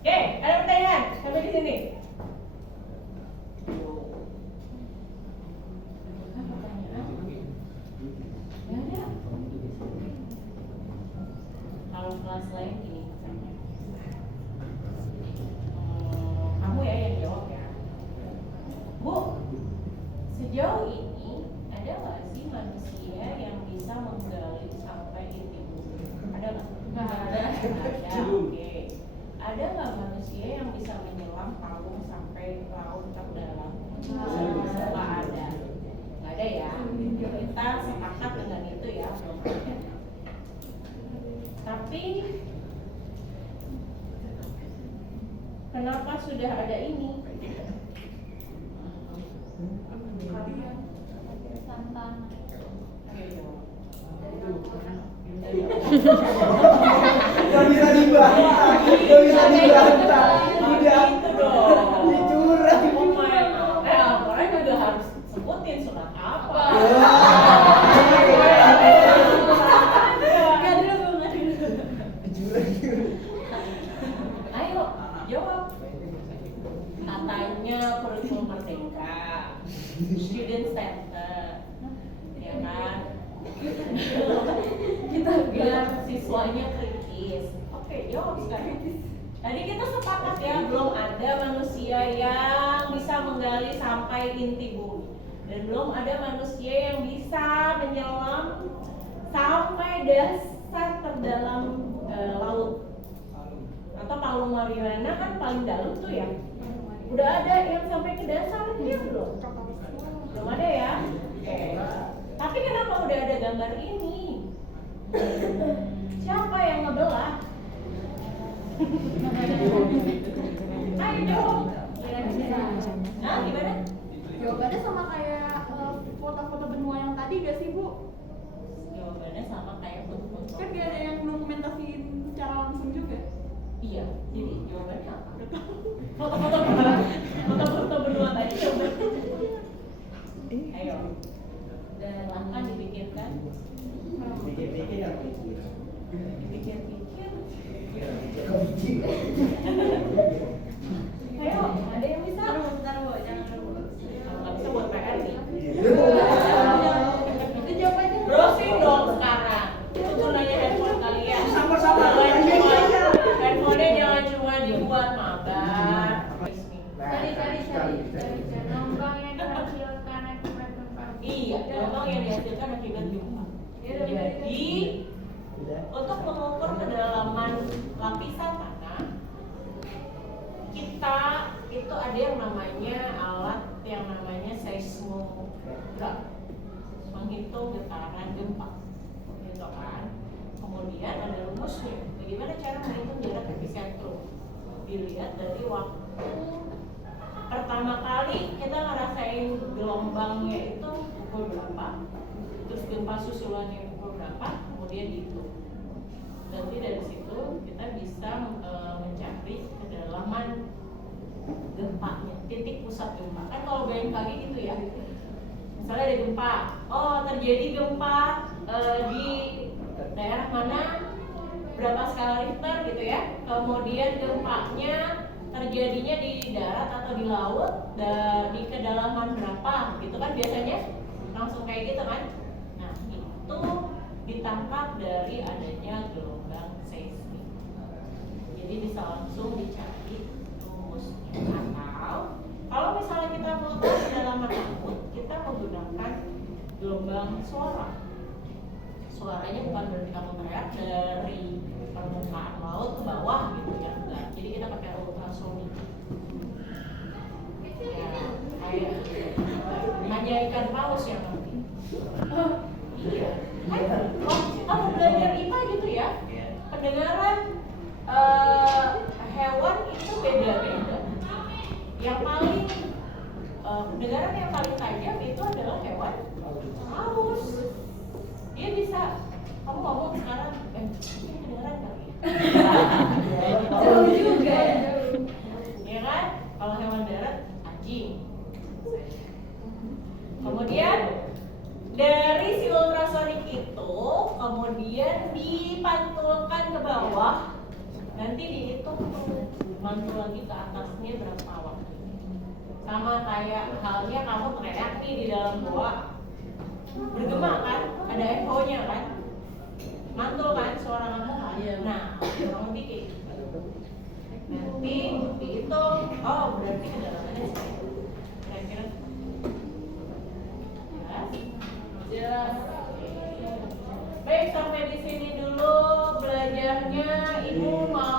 Oke, ada pertanyaan sampai di sini? Kalau kelas lain gini misalnya, kamu ya yang jawab ya. Bu, sejauh ini ada nggak sih manusia yang bisa menggali sampai inti bumi? Ada nggak? Nggak ada. Ada. Oke. Ada nggak manusia yang bisa menyelam palung sampai laut terdalam? Nggak ada. Nggak ada ya. Kita sepakat dengan itu ya, belum ada. Tapi kenapa sudah ada ini? Gak bisa dibantah, gak bisa dibantah. Udah, dicurang. Orang juga harus sebutin surat apa. Ayo, jawab. Katanya kurikulum merdeka, student center, ya kan? Kita biar siswanya kritis. Oke, jawab sekarang. Tadi kita sepakat ya, belum ada manusia yang bisa menggali sampai inti bumi. Dan belum ada manusia yang bisa menyelam sampai dasar terdalam laut. Atau Palung Mariana kan paling dalam tuh ya. Udah ada yang sampai ke dasarnya belum? Belum ada ya? Oke. Tapi kenapa udah ada gambar ini? Siapa yang ngebelah? Ayo jawab. Nah, gimana? Jawabannya sama kayak foto-foto benua yang tadi gak sih Bu? Jawabannya sama kayak foto-foto. Kan gak ada yang dokumentasiin secara langsung juga. Iya, jadi jawabannya apa? Foto-foto benua tadi jawabannya. Ayo. Dan silahkan dipikirkan. Pikir-pikir yang pikir. Dipikir-pikir. Kebici. Ayo, ada yang bisa? Bentar Bu, jangan dulu. Nggak bisa buat PR nih. Itu jawabannya. Browsing dong sekarang. Itu gunanya handphone kalian. Sama-sama. Handphonenya jangan cuma dibuat mabar. Cari. Gelombang yang dihasilkan akibat gempa. Iya, gelombang yang dihasilkan akibat gempa. Jadi, untuk mengukur kedalaman lapisan tanah, kita itu ada yang namanya alat yang namanya seismograf, menghitung getaran gempa, gitu kan. Kemudian ada rumusnya. Bagaimana cara menghitung jarak epicentrum? Dilihat dari waktu pertama kali kita ngerasain gelombangnya itu pukul berapa, terus gempa susulannya pukul berapa, kemudian dihitung. Nanti dari situ kita bisa mencari kedalaman gempanya, titik pusat gempa. Kan kalau BMKG gitu ya, misalnya ada gempa, oh terjadi gempa di daerah mana, berapa skala Richter gitu ya. Kemudian gempanya terjadinya di darat atau di laut, di kedalaman berapa gitu kan, biasanya langsung kayak gitu kan. Nah itu ditangkap dari adanya gelombang seismik, jadi bisa langsung dicari rumusnya. Atau kalau misalnya kita mau tahu kedalaman laut, kita menggunakan gelombang suara. Suaranya bukan berarti kamu teriak dari permukaan laut ke bawah gitu ya, enggak. Jadi kita pakai ultrasonik. Ya, kayak hanya ikan paus yang ngerti. Iya. Kan kamu belajar IPA gitu ya. Pendengaran hewan itu beda-beda. Yang paling pendengaran yang paling tajam itu adalah hewan paus. Dia bisa, kamu ngomong sekarang, ini kedengeran kali ya? Jauh juga ya. Ya kan? Kalau hewan darat, anjing. Kemudian dari si ultrasonik itu kemudian dipantulkan ke bawah, nanti dihitung mantul lagi ke atasnya berapa waktu. Sama kayak halnya kamu teriak nih di dalam goa, bergema kan, ada echo-nya kan, mantul kan suara kamu kan. Nah, kurang lebih kayak gitu. Nanti dihitung, oh berarti kedalamannya segitu. Kira-kira jelas. Baik, sampai di sini dulu belajarnya. Ibu mau